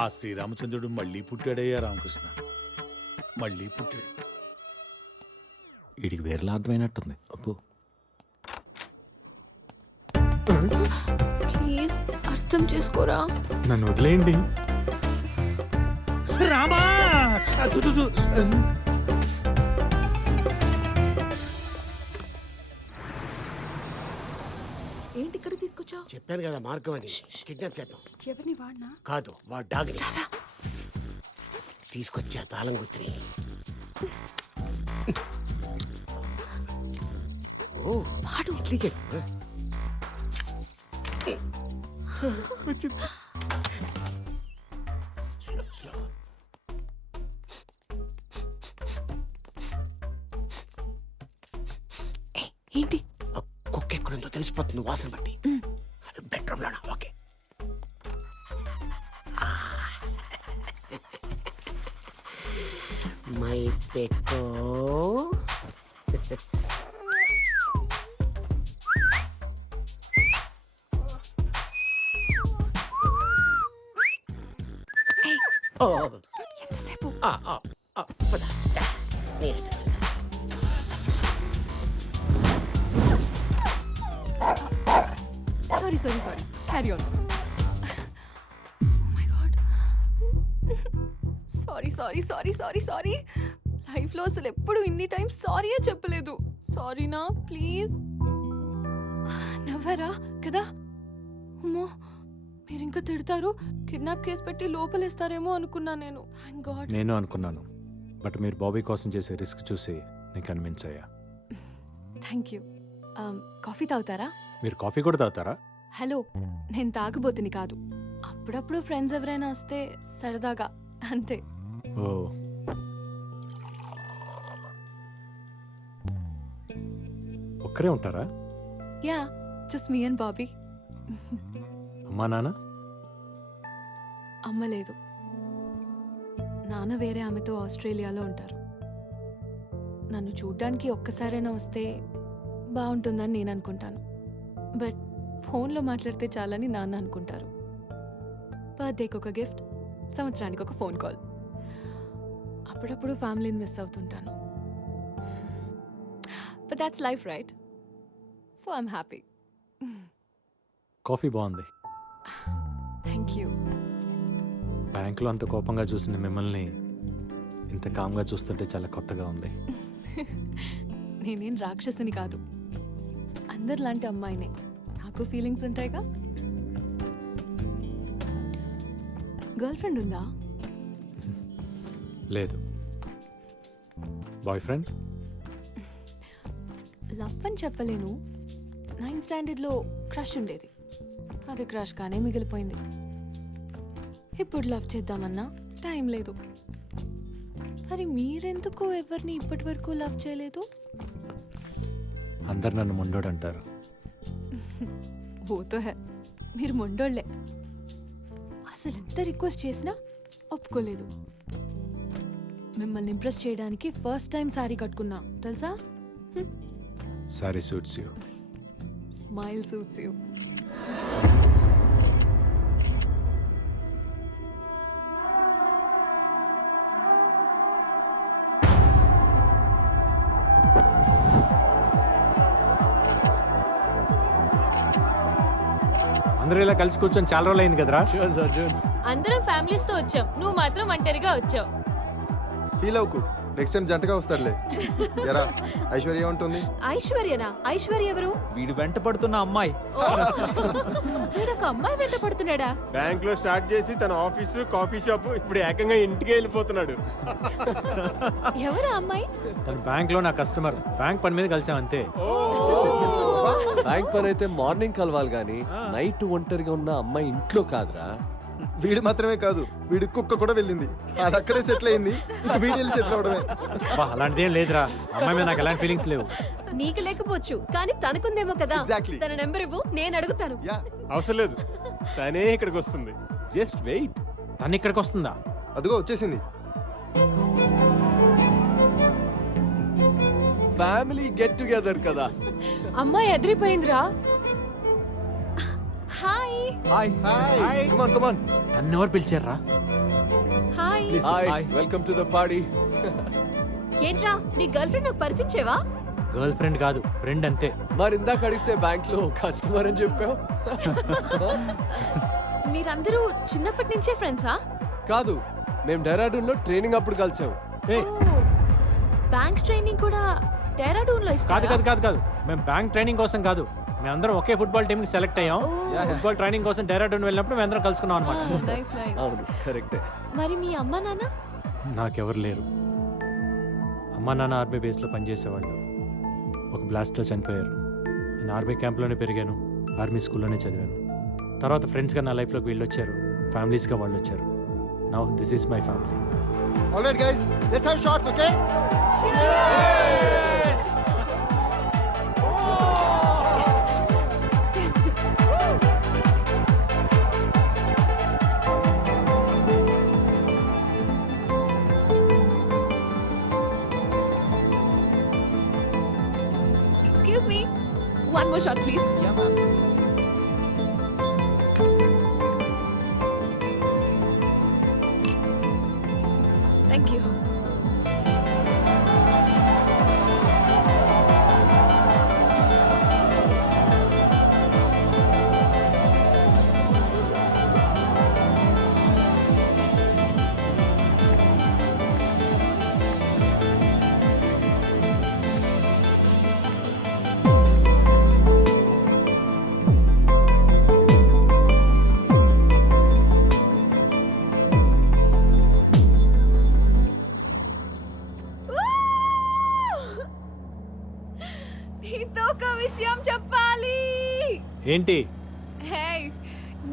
ఆ శ్రీరామచంద్రుడు మళ్ళీ పుట్టాడయ్యా రామకృష్ణ, మళ్ళీ పుట్టాడు. వీడికి వేరేలా అర్థమైనట్టుంది. అప్పు ప్లీజ్ అర్థం చేసుకోరా. నన్ను వదిలేయండి. రామా ఏంటి ఇక్కడ తీసుకొచ్చావు? చెప్పాను కదా మార్గం అని. కిడ్నాప్ చేద్దాం. ఎవరిని వాడినా? కాదు, వాడు డాగ్ని తీసుకొచ్చా తాళం గుత్రి. ఓ వాడు ఇడ్లీ చెప్పు. ఏంటి? కుక్క ఎక్కడుందో తెలిసిపోతుంది వాసన బట్టి. బెడ్రూమ్ లోనా? ఓకే. మై పెక్కో ఎంతసేపు? పద. Sorry sorry sorry, carry on. Oh my god, sorry sorry sorry sorry sorry. లైఫ్లో అసలు ఎప్పుడు ఇన్ని టైం సారీయే చెప్పలేదు. సారీనా ప్లీజ్. నవ్వరా కదా? అమ్మో, మీరు ఇంకా తిడతారు, కిడ్నాప్ కేసు పెట్టి లోపలేస్తారేమో అనుకున్నా నేను. Thank God. నేను అనుకున్నాను, బట్ మీరు బాబీ కోసం చేసే రిస్క్ చూసి నేను కన్విన్స్ అయ్యా. Thank you. కాఫీ తాగుతారా? మీరు కాఫీ కూడా తాగుతారా? హలో, నేను తాగబోతుని కాదు. అప్పుడప్పుడు ఫ్రెండ్స్ ఎవరైనా వస్తే సరదాగా, అంతే. ఓ, ఒక్కరే ఉంటారా? Yeah, just me and Bobby. అమ్మా నాన్న? అమ్మ లేదు, నాన్న వేరే ఆమెతో ఆస్ట్రేలియాలో ఉంటారు. నన్ను చూడ్డానికి ఒక్కసారైనా వస్తే బాగుంటుందని నేను అనుకుంటాను, బట్ ఫోన్లో మాట్లాడితే చాలని నాన్న అనుకుంటారు. బర్త్డేకి ఒక గిఫ్ట్, సంవత్సరానికి ఒక ఫోన్ కాల్. అప్పుడప్పుడు ఫ్యామిలీని మిస్ అవుతుంటాను. But that's life right, so I'm happy. Coffee బాగుంది. Thank you. బ్యాంకులో అంత కోపంగా చూసిన మిమ్మల్ని ఇంత కామ్గా చూస్తుంటే చాలా కొత్తగా ఉంది. నేనేం రాక్షసుని కాదు, అందరిలాంటి అమ్మాయినే. నాకు ఫీలింగ్స్ ఉంటాయిగా. గర్ల్ ఫ్రెండ్ ఉందా? లేదు. Boy friend? లవ్ అని చెప్పలేను. 9th స్టాండర్డ్లో క్రష్ ఉండేది, అది క్రష్ కానీ మిగిలిపోయింది. ఇప్పుడు లవ్ చేద్దామన్నా టైం లేదు. మరి మీరెందుకు ఎవరిని ఇప్పటి వరకు లవ్ చేయలేదు? అందరు నన్ను మొండోడు అంటారు. ఓతో హే, మీరు మొండోళ్లే. అసలు ఎంత రిక్వెస్ట్ చేసినా ఒప్పుకోలేదు. మిమ్మల్ని ఇంప్రెస్ చేయడానికి ఫస్ట్ టైం సారీ కట్టుకున్నా తెలుసా? Sorry suits you. Smile suits you. అందరూ ఇలా కలిసి కూర్చొని చాలా రోజులు అయింది కదరా? అందరం ఫ్యామిలీస్ తో వచ్చాం, నువ్వు మాత్రం ఒంటరిగా వచ్చావు. ఫీల్ అవుకు, నెక్స్ట్ టైం జంటగా వస్తాడులే. ఎరా ఐశ్వర్య ఉంటుంది. ఐశ్వర్యనా? ఐశ్వర్య ఎవరు? వీడు వెంట పడుతున్న అమ్మాయి. వీడొక అమ్మాయి వెంట పడుతున్నాడా? బ్యాంక్ లో స్టార్ట్ చేసి తన ఆఫీసు కాఫీ షాప్, ఇప్పుడు ఏకంగా ఇంటికి వెళ్ళిపోతున్నాడు. ఎవరు అమ్మాయి? తన బ్యాంక్ లో నా కస్టమర్, బ్యాంక్ పని మీద కలిసాం అంతే. బ్యాంక్ పని అయితే మార్నింగ్ కలవాలి గానీ నైట్ ఒంటరిగా ఉన్న అమ్మాయి ఇంట్లో కాదురా. వీడు మాత్రమే కాదు, వీడి కుక్క కూడా వెళ్ళింది. అది అక్కడే సెటిల్ అయింది, వీడియో సెటిల్ అవడమే. అలాంటిదేం లేదురా, అమ్మాయి మీద నాకు ఎలాంటి ఫీలింగ్స్ లేవు. నీకు లేకపోవచ్చు కానీ తనకుందేమో కదా. Exactly. తన నెంబర్ ఇవ్వు, నేను అడుగుతాను. అవసరం లేదు, తనే ఇక్కడికి వస్తుంది. Just wait. తను ఇక్కడికి వస్తుందా? అదిగో వచ్చేసింది. ఫ్యామిలీ గెట్ టుగెదర్ కదా. అమ్మాయి ఎదిరిపోయిందిరా. Hi. Hi hi, come on come on. తను ఎవరు పిలిచారా? Please hi welcome to the party. ఏంట్రా నీ గర్ల్ ఫ్రెండ్ నాకు పరిచయం చేయవా? గర్ల్ ఫ్రెండ్ కాదు, ఫ్రెండ్ అంతే. మరి ఇందాక అడిగితే బ్యాంక్ లో కస్టమర్ అని చెప్పావు. మీరందరూ చిన్నప్పటి నుంచే ఫ్రెండ్సా? కాదు, మేము డెహ్రాడూన్ లో ట్రైనింగ్ అప్పుడు కలిసాము. ఏయ్, బ్యాంక్ ట్రైనింగ్ కూడా డెహ్రాడూన్ లో కాదు ఇస్తారా? కాదు కాదు కాదు, మేము బ్యాంక్ ట్రైనింగ్ కోసం కాదు, మేమందరం ఒకే ఫుట్బాల్ టీమ్ కి సెలెక్ట్ అయ్యాం. ఫుట్బాల్ ట్రైనింగ్ కోసం డెహ్రాడూన్ వెళ్ళినప్పుడు మేమందరం కలుసుకున్నాం అనమాట. Nice nice. అవును కరెక్టే. మరి మీ అమ్మ నాన్న? నాకెవరు లేరు. అమ్మా నాన్న ఆర్మీ బేస్లో పనిచేసేవాళ్ళు. ఒక బ్లాస్ట్లో చనిపోయారు. నేను ఆర్మీ క్యాంప్లోనే పెరిగాను, ఆర్మీ స్కూల్లోనే చదివాను. తర్వాత ఫ్రెండ్స్గా నా లైఫ్లోకి వీళ్ళు వచ్చారు, ఫ్యామిలీస్గా వాళ్ళు వచ్చారు. Now this is my family. Alright guys, let's have shots, okay? Excuse me. One more shot, please. Yeah, ma'am. Thank you. నీతో ఒక విషయం చెప్పాలి. ఏంటి? హే,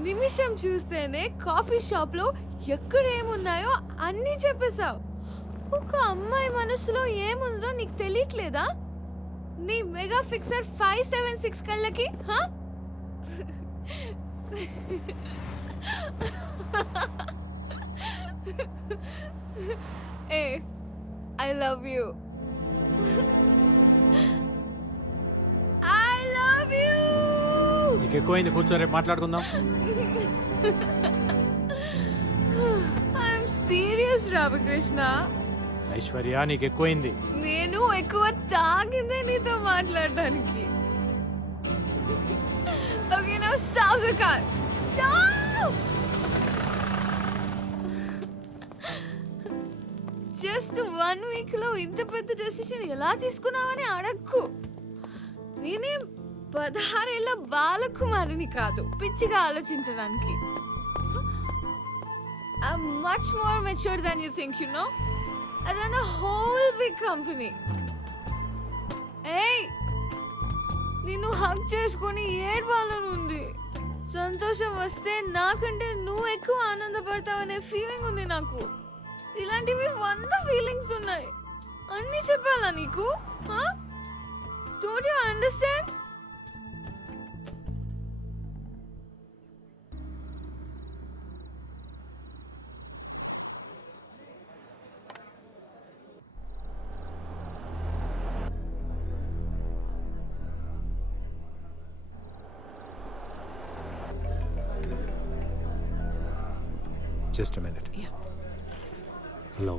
నిమిషం చూస్తేనే కాఫీ షాప్ లో ఎక్కడ ఏమున్నాయో అన్నీ చెప్పేశావు. ఒక అమ్మాయి మనసులో ఏముందో నీకు తెలియట్లేదా? నీ మెగా ఫిక్సర్ 576 కళ్ళకి హా? ఏ, I love you. I love you. నీకు ఎక్కువైంది, కూర్చో, రేపు మాట్లాడుకుందాం. I'm serious, Ramakrishna. ఐశ్వర్య, నీకు ఎక్కువైంది. నేను ఎక్కువ తాగిందే నీతో మాట్లాడడానికి. Okay, now stop the car. Stop! Just 1 week లో ఇంత పెద్ద డెసిషన్ ఎలా తీసుకున్నావని అడక్కు. నేనేం 16 ఏళ్ల బాలకుమారిని కాదు పిచ్చిగా ఆలోచించడానికి. I'm much more mature than you think, you know? I run a whole big company. Hey! నిన్ను హగ్ చేసుకొని ఏడవాలనుంది. సంతోషం వస్తే నాకంటే నువ్వు ఎక్కువ ఆనందపడతావనే ఫీలింగ్ ఉంది నాకు. ఇలాంటివి 100 ఫీలింగ్స్ ఉన్నాయి. అన్నీ చెప్పాలా నీకు? Don't you understand? Just a minute. Yeah. Hello.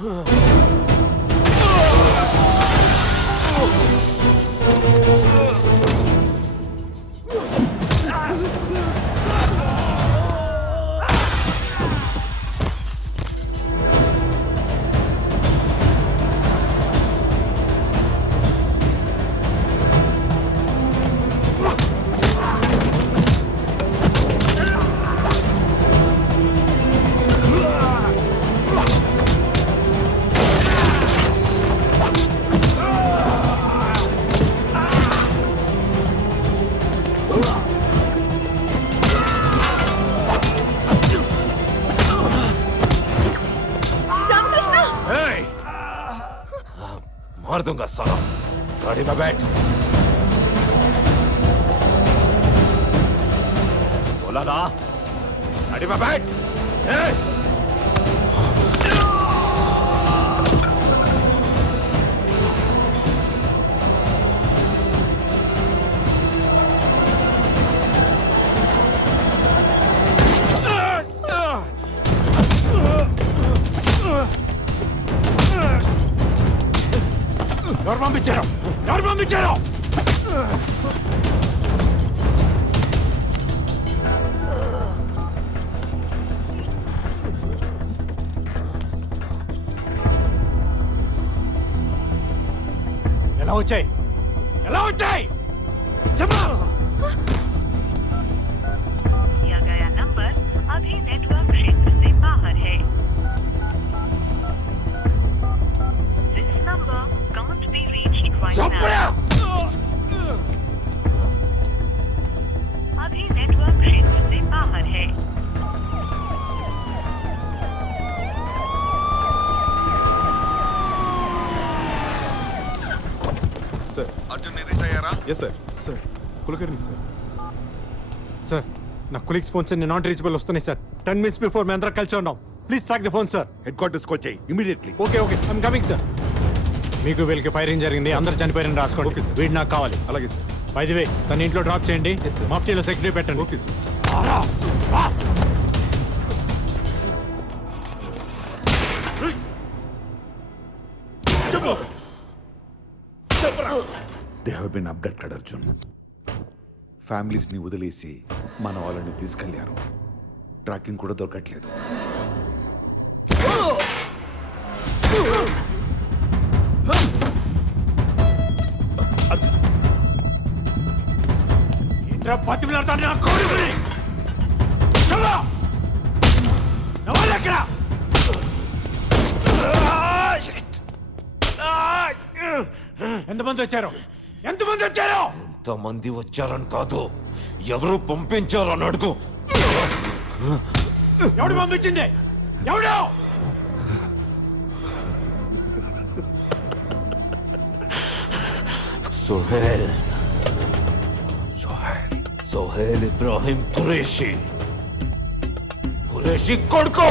मार दूंगा साला। गाड़ी में बैठ। बोला ना, गाड़ी में बैठ। Dormammichero! ఎలా వచ్చాయి किया गया नंबर अभी नेटवर्क क्षेत्र से बाहर है। This number can't be reached right now. अभी नेटवर्क क्षेत्र से बाहर है। సార్ అర్జున్ రీచ్ అయ్యారా? Yes sir. Sir Kulkarni sir. Sir నా కొలీగ్స్ ఫోన్స్ అన్ని నాట్ రీచబుల్ వస్తున్నాయి సార్. 10 minutes బిఫోర్ మేము అందరం కలిసి ఉన్నాం. Please track the phone sir. Headquarters కి వచ్చేయ్ immediately. Okay I'm coming sir. మీకు వీళ్ళకి ఫైరింగ్ జరిగింది, అందరు చనిపోయారని రాసుకోండి. Okay, sir. వీడు నాకు కావాలి. అలాగే సార్. బై ది వే తన ఇంట్లో డ్రాప్ చేయండి. Yes, sir. మాఫ్టీలో సెక్యూరిటీ పెట్టండి. Okay sir. They have been abducted Arjun. Families ని వదిలేసి మన వాళ్ళని తీసుకెళ్లారు. ట్రాకింగ్ కూడా దొరకట్లేదు. ఏంట్రా బతిమిలాడతాడు నా కొడుకుని? చలో! నా వాళ్ళు ఎక్కడ? ఎంతమంది వచ్చారు? ఎంతమంది వచ్చారని కాదు, ఎవరు పంపించారని అడుగు. ఎవడు పంపించింది? ఎవడు? सोहेल इब्राहिम कुरैशी కొడుకు.